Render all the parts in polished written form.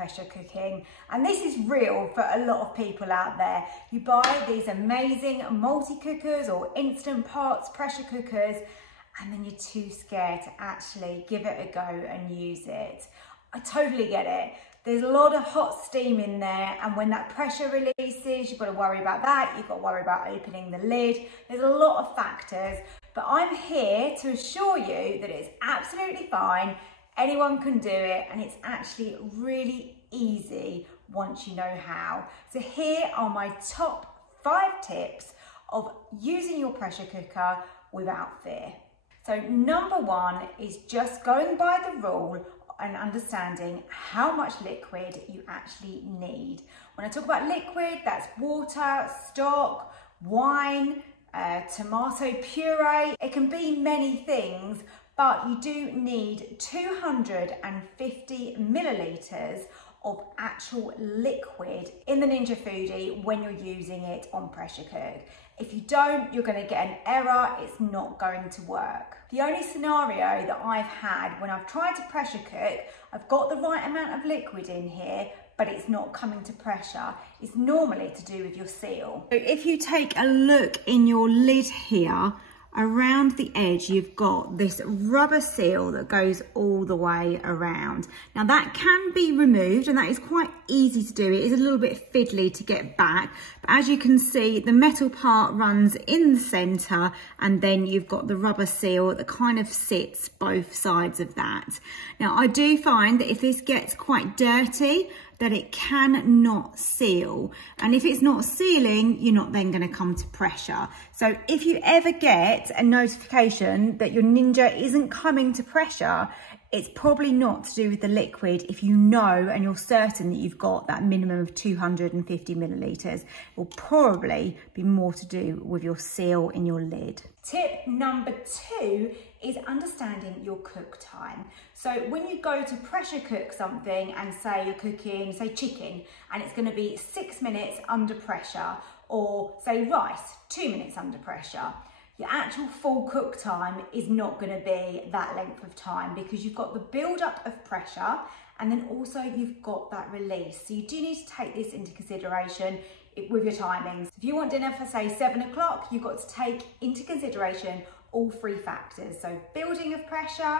pressure cooking. And this is real for a lot of people out there. You buy these amazing multi-cookers or instant pots, pressure cookers, and then you're too scared to actually give it a go and use it. I totally get it. There's a lot of hot steam in there, and when that pressure releases, you've got to worry about that. You've got to worry about opening the lid. There's a lot of factors, but I'm here to assure you that it's absolutely fine. Anyone can do it, and it's actually really easy once you know how. So here are my top 5 tips of using your pressure cooker without fear. So number 1 is just going by the rule and understanding how much liquid you actually need. When I talk about liquid, that's water, stock, wine, tomato puree. It can be many things, but you do need 250 millilitres of actual liquid in the Ninja Foodi when you're using it on pressure cook. If you don't, you're going to get an error. It's not going to work. The only scenario that I've had when I've tried to pressure cook, I've got the right amount of liquid in here, but it's not coming to pressure, is normally to do with your seal. So if you take a look in your lid here, around the edge, you've got this rubber seal that goes all the way around. Now that can be removed, and that is quite easy to do. It is a little bit fiddly to get back, but as you can see, the metal part runs in the center, and then you've got the rubber seal that kind of sits both sides of that. Now I do find that if this gets quite dirty, that it cannot seal. And if it's not sealing, you're not then gonna come to pressure. So if you ever get a notification that your Ninja isn't coming to pressure, it's probably not to do with the liquid. If you know and you're certain that you've got that minimum of 250 millilitres, it will probably be more to do with your seal in your lid. Tip number 2 is understanding your cook time. So when you go to pressure cook something and say you're cooking, say chicken, and it's gonna be 6 minutes under pressure, or say rice, 2 minutes under pressure, your actual full cook time is not going to be that length of time, because you've got the build up of pressure and then also you've got that release. So you do need to take this into consideration with your timings. If you want dinner for say 7 o'clock, you've got to take into consideration all 3 factors. So building of pressure,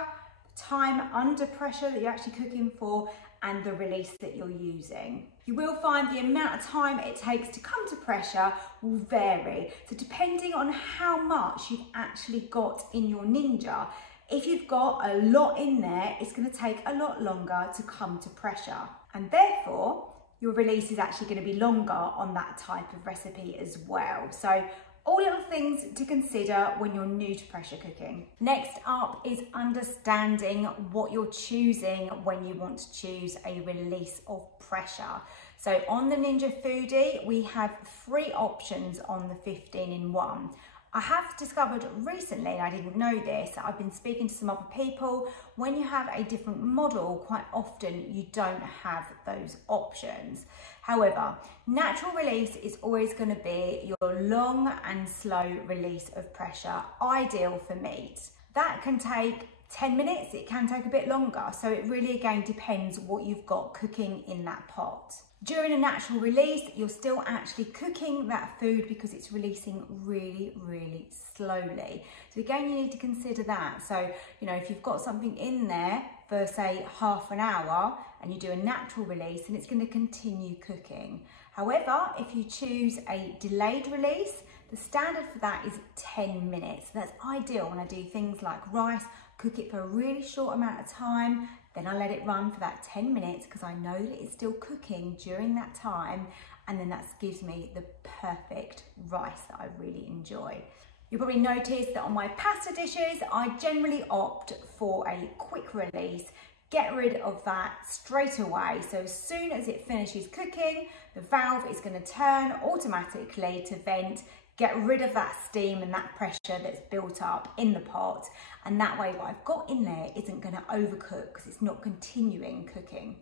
time under pressure that you're actually cooking for, and the release that you're using. You will find the amount of time it takes to come to pressure will vary. So depending on how much you've actually got in your Ninja, if you've got a lot in there, it's going to take a lot longer to come to pressure. And therefore, your release is actually going to be longer on that type of recipe as well. So all little things to consider when you're new to pressure cooking. Next up is understanding what you're choosing when you want to choose a release of pressure. So on the Ninja Foodi, we have 3 options on the 15-in-1. I have discovered recently, and I didn't know this, I've been speaking to some other people, when you have a different model, quite often you don't have those options. However, natural release is always going to be your long and slow release of pressure, ideal for meat. That can take 10 minutes, it can take a bit longer, so it really again depends what you've got cooking in that pot. During a natural release, you're still actually cooking that food because it's releasing really, really slowly. So again, you need to consider that. So, you know, if you've got something in there for say half an hour and you do a natural release, and it's going to continue cooking. However, if you choose a delayed release, the standard for that is 10 minutes. That's ideal when I do things like rice, cook it for a really short amount of time, then I let it run for that 10 minutes because I know that it's still cooking during that time, and then that gives me the perfect rice that I really enjoy. You'll probably notice that on my pasta dishes, I generally opt for a quick release. Get rid of that straight away. So as soon as it finishes cooking, the valve is going to turn automatically to vent, get rid of that steam and that pressure that's built up in the pot, and that way what I've got in there isn't going to overcook because it's not continuing cooking.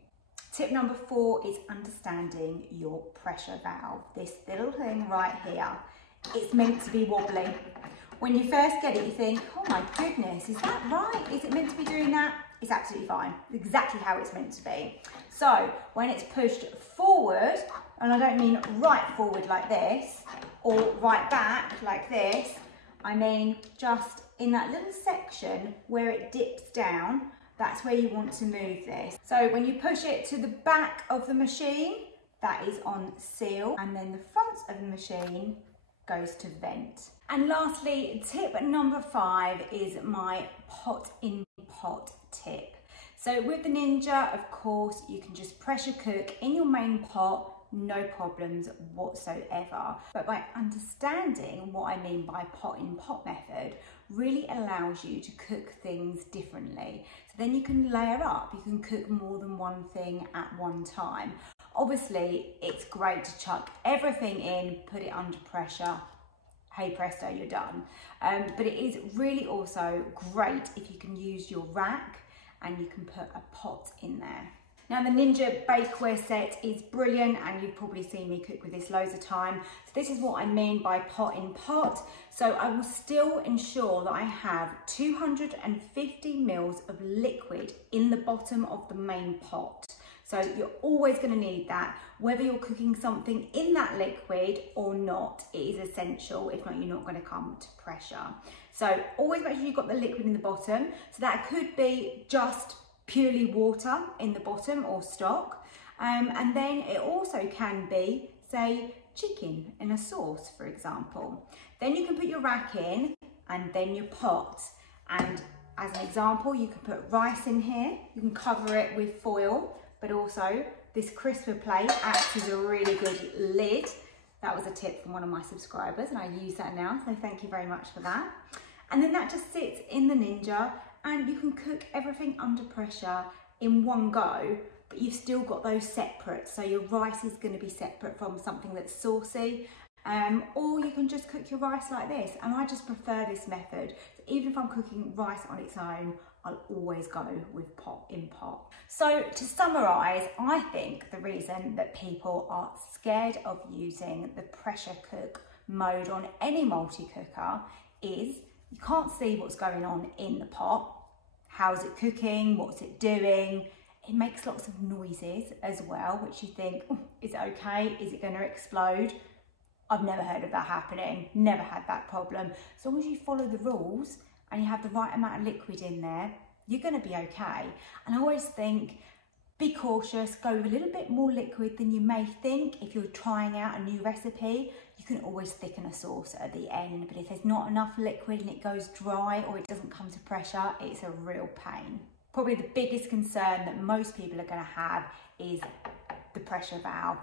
Tip number 4 is understanding your pressure valve. This little thing right here, it's meant to be wobbly. When you first get it, you think, oh my goodness, is that right? Is it meant to be doing that? it's absolutely fine. It's exactly how it's meant to be. So when it's pushed forward, and I don't mean right forward like this, or right back like this, I mean just in that little section where it dips down, that's where you want to move this. So when you push it to the back of the machine, that is on seal, and then the front of the machine goes to vent. And lastly, tip number 5 is my pot in pot tip. So with the Ninja, of course, you can just pressure cook in your main pot, no problems whatsoever. But by understanding what I mean by pot in pot method, really allows you to cook things differently. So then you can layer up, you can cook more than one thing at one time. Obviously, it's great to chuck everything in, put it under pressure, hey presto, you're done. But it is really also great if you can use your rack and you can put a pot in there. Now the Ninja bakeware set is brilliant, and you've probably seen me cook with this loads of time. So this is what I mean by pot in pot. So I will still ensure that I have 250 mils of liquid in the bottom of the main pot. So you're always going to need that, whether you're cooking something in that liquid or not. It is essential. If not, you're not going to come to pressure. So always make sure you've got the liquid in the bottom. So that could be just purely water in the bottom or stock. And then it also can be, say, chicken in a sauce, for example. Then you can put your rack in and then your pot. And as an example, you can put rice in here. You can cover it with foil, but also this crisper plate acts as a really good lid. That was a tip from one of my subscribers, and I use that now, so thank you very much for that. And then that just sits in the Ninja, and you can cook everything under pressure in one go, but you've still got those separate. So your rice is going to be separate from something that's saucy, or you can just cook your rice like this. And I just prefer this method. So even if I'm cooking rice on its own, I'll always go with pot in pot. So to summarise, I think the reason that people are scared of using the pressure cook mode on any multi-cooker is you can't see what's going on in the pot. How's it cooking? What's it doing? It makes lots of noises as well, which you think, oh, is it okay? Is it going to explode? I've never heard of that happening, never had that problem. As long as you follow the rules and you have the right amount of liquid in there, you're going to be okay. And I always think, be cautious, go with a little bit more liquid than you may think. If you're trying out a new recipe, you can always thicken a sauce at the end, but if there's not enough liquid and it goes dry or it doesn't come to pressure, it's a real pain. Probably the biggest concern that most people are going to have is the pressure valve.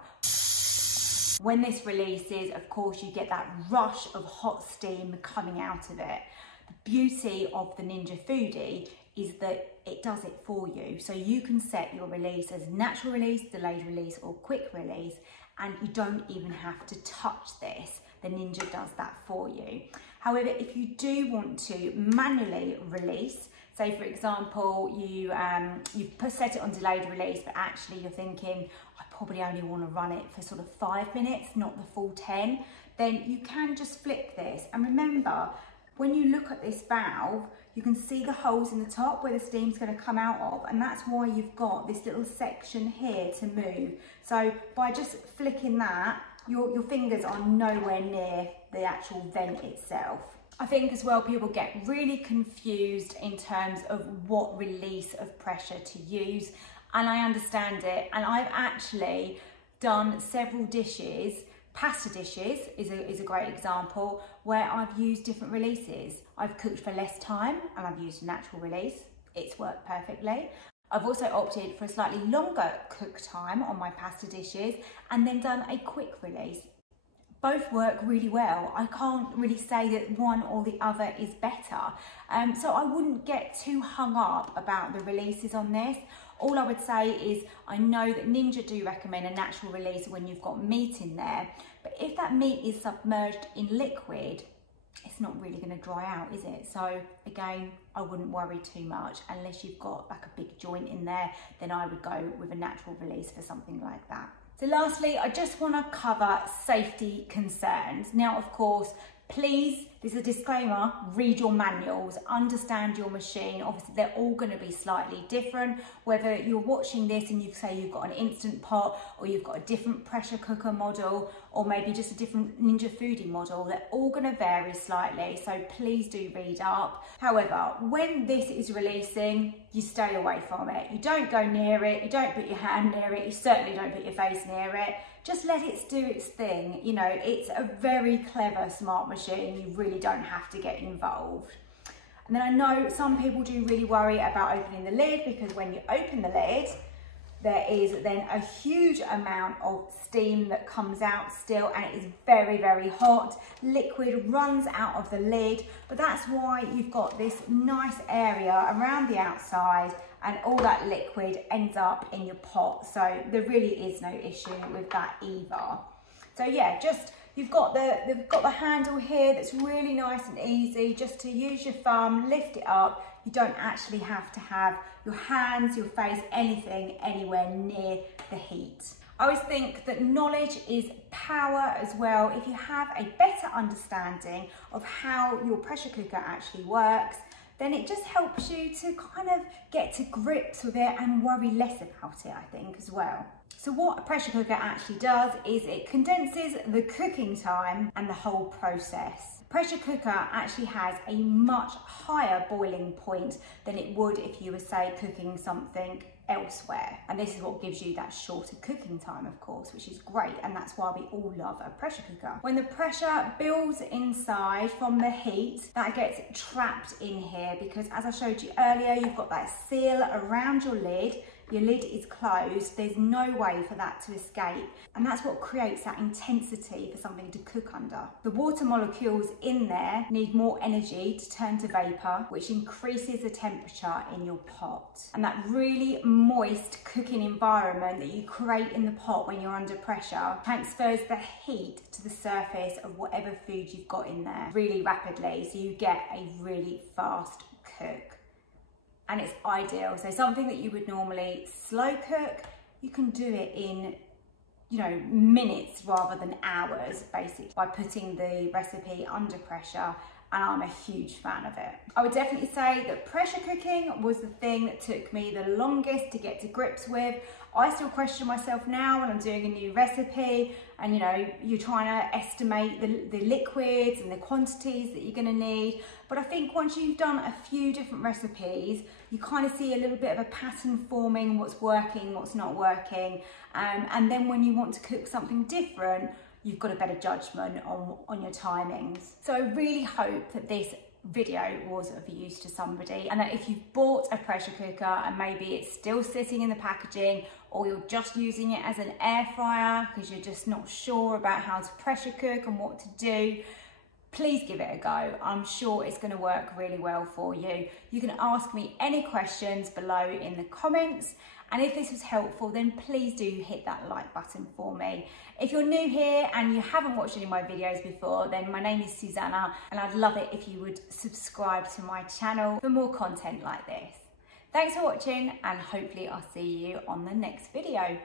When this releases, of course, you get that rush of hot steam coming out of it. The beauty of the Ninja Foodi is that it does it for you. So you can set your release as natural release, delayed release, or quick release, and you don't even have to touch this. The Ninja does that for you. However, if you do want to manually release, say for example, you've set it on delayed release, but actually you're thinking, I probably only want to run it for sort of 5 minutes, not the full 10, then you can just flip this. And remember, when you look at this valve, you can see the holes in the top where the steam's going to come out of, and that's why you've got this little section here to move. So by just flicking that, your fingers are nowhere near the actual vent itself. I think as well, people get really confused in terms of what release of pressure to use, and I understand it. And I've actually done several dishes. Pasta dishes is a great example where I've used different releases. I've cooked for less time and I've used a natural release. It's worked perfectly. I've also opted for a slightly longer cook time on my pasta dishes and then done a quick release. Both work really well. I can't really say that one or the other is better. So I wouldn't get too hung up about the releases on this. All I would say is I know that Ninja do recommend a natural release when you've got meat in there, but if that meat is submerged in liquid, it's not really going to dry out, is it? So again, I wouldn't worry too much unless you've got like a big joint in there, then I would go with a natural release for something like that. So lastly, I just want to cover safety concerns. Now, of course, please, This is a disclaimer, read your manuals, understand your machine. Obviously they're all going to be slightly different, whether you're watching this and you say you've got an Instant Pot or you've got a different pressure cooker model or maybe just a different Ninja Foodi model, they're all going to vary slightly, so please do read up. However, when this is releasing, you stay away from it. You don't go near it, you don't put your hand near it, you certainly don't put your face near it. Just let it do its thing. You know, it's a very clever smart machine. You really don't have to get involved. And then I know some people do really worry about opening the lid, because when you open the lid, there is then a huge amount of steam that comes out still, and it is very, very hot. Liquid runs out of the lid, but that's why you've got this nice area around the outside, and all that liquid ends up in your pot. So there really is no issue with that either. So yeah, just you've got the handle here that's really nice and easy. Just to use your thumb, lift it up. You don't actually have to have your hands, your face, anything anywhere near the heat. I always think that knowledge is power as well. If you have a better understanding of how your pressure cooker actually works, then it just helps you to kind of get to grips with it and worry less about it, I think, as well. So what a pressure cooker actually does is it condenses the cooking time and the whole process. Pressure cooker actually has a much higher boiling point than it would if you were, say, cooking something elsewhere. And this is what gives you that shorter cooking time, of course, which is great. And that's why we all love a pressure cooker. When the pressure builds inside from the heat, that gets trapped in here, because as I showed you earlier, you've got that seal around your lid. Your lid is closed, there's no way for that to escape, and that's what creates that intensity for something to cook under. The water molecules in there need more energy to turn to vapour, which increases the temperature in your pot. And that really moist cooking environment that you create in the pot when you're under pressure transfers the heat to the surface of whatever food you've got in there really rapidly, so you get a really fast cook. And it's ideal. So something that you would normally slow cook, you can do it in, you know, minutes rather than hours, basically, by putting the recipe under pressure. And I'm a huge fan of it. I would definitely say that pressure cooking was the thing that took me the longest to get to grips with. I still question myself now when I'm doing a new recipe, and you know, you're trying to estimate the liquids and the quantities that you're going to need. But I think once you've done a few different recipes, you kind of see a little bit of a pattern forming, what's working, what's not working. And then when you want to cook something different, you've got a better judgment on your timings. So I really hope that this video was of use to somebody, and that if you've bought a pressure cooker and maybe it's still sitting in the packaging, or you're just using it as an air fryer because you're just not sure about how to pressure cook and what to do, please give it a go. I'm sure it's going to work really well for you. You can ask me any questions below in the comments. And if this was helpful, then please do hit that like button for me. If you're new here and you haven't watched any of my videos before, then my name is Susanna, and I'd love it if you would subscribe to my channel for more content like this. Thanks for watching, and hopefully I'll see you on the next video.